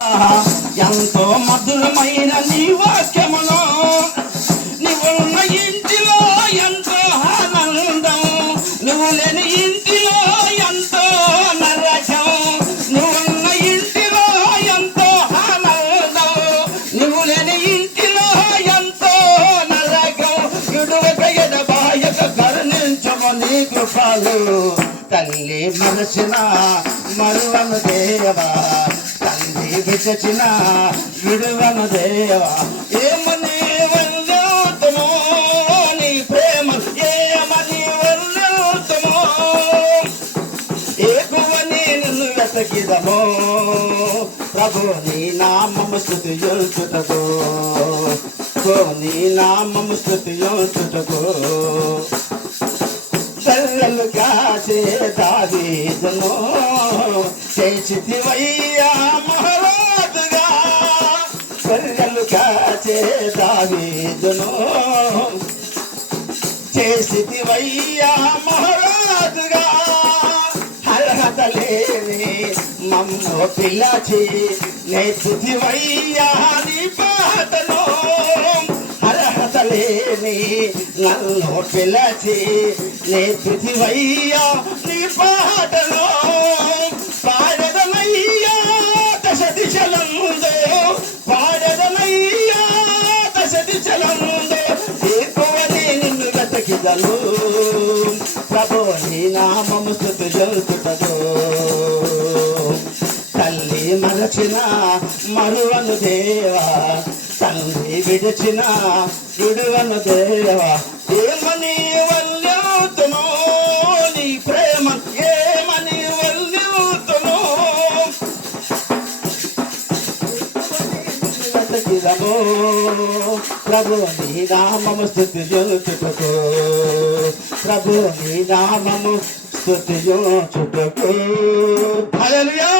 ఎంతో మధురమైన నీ వాక్యములో నువ్వున్న ఇంటిలో ఎంతో ఆనందం, నువ్వు లేని ఇంటిలో ఎంతో నరకం. నువ్వున్న ఇంటిలో ఎంతో ఆనందం, నువ్వు లేని ఇంటిలో ఎంతో నరకం. విడువక ఎడబాయక కరుణించము నీ కృపలు, తల్లి మనసిన మరువను దేవా, తండ్రి విచచిన విడువను దేవా. ఏమని వర్ణితుమో నీ ప్రేమ, ఏమని వర్ణితుమో, ఎక్కువని నిన్ను వెతకిదమో ప్రభు నీ నామము స్తుతించుటకు, నీ నామము స్తుతించుటకు. కళ్ళలు కాసే దావీదును చేసితివయ్యా మహారాజుగా, కళ్ళలు కాసే దావీదును చేసితివయ్యా మహారాజుగా. అర్హత లేని మమ్ము పిలచి నేర్చుతివయ్యా నీ పాటను, అర్హత లేని నన్ను పిలచి నేర్చుతివయ్యా నీ పాటను. పాడదనయ్యా దశ దిశలందు, పాడదనయ్యా దశ దిశలందు, ఎక్కువని నిన్ను వెతకిదను ప్రభు నీ నామము స్తుతించుటకు. తల్లి మరచిన మరువను దేవా, తండ్రి విడిచిన విడువను దేవా. ఏమని వల్లుతునో నీ ప్రేమ, ఏమని వల్లుతునో వెతకిదము ప్రభు నీ నామము స్తుతించుటకు, ప్రభు నీ నామము స్తుతించుటకు. హల్లెలూయా.